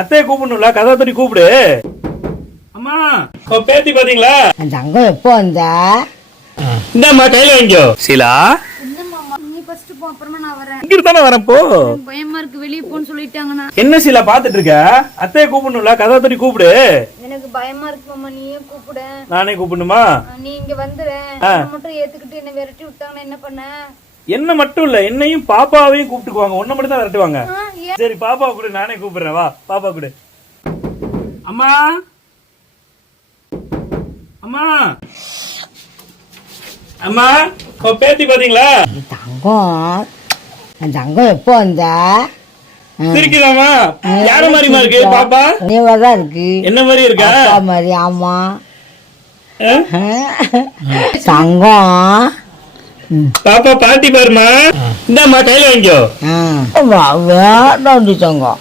அத்தையை கூப்பிடணும்ல? கதா தட்டி கூப்பிடு. அம்மா பேத்தி பாத்தீங்களா? அந்த தங்கம் எப்போ வந்த? இந்தாம்மா கையில வாங்கிக்கோ. சீலா? இல்லம்மா நீ ஃபர்ஸ்ட் போ அப்புறமா நான் வரேன். இங்கிட்டு தானே வரேன் போ. பயமா இருக்கு வெளியே போன்னு சொல்லிட்டாங்கண்ணா என்ன சீலா பாத்துட்டு இருக்க? அத்தையை கூப்பிடணும்ல? கதா தட்டி கூப்பிடு. எனக்கு பயமா இருக்கு மாமா நீயே கூப்பிடு. நானே கூப்பிடணுமா? நீ இங்க. நான் மட்டும் ஏத்துக்கிட்டு என்ன விரட்டி விட்டாங்கன்னா என்ன பண்ண? என்ன மட்டும் இல்ல என்னையும் பாப்பாவையும் கூப்பிட்டுக்குவாங்க. ஒன்ன மட்டும் தான் விரட்டுவாங்க? சரி பாப்பா கொடு நானே கூப்பிடுறேன். வா பாப்பா கொடு. அம்மா. அம்மா. அம்மா உன் பேத்தி பாத்தீங்களா? தங்கம். அந்த தங்கம் எப்போ வந்த? சிரிக்குதாமா யார மாதிரிமா இருக்கு? பாப்பா? நீவா தான் இருக்கு? என்ன மாதிரி இருக்கா? அப்பா மாதிரி ஆமா? தங்கம். பாப்பா பாட்டி பாருமா இந்தாம்மா கையில வாங்கிக்கோ. வேண்டாம் தங்கம்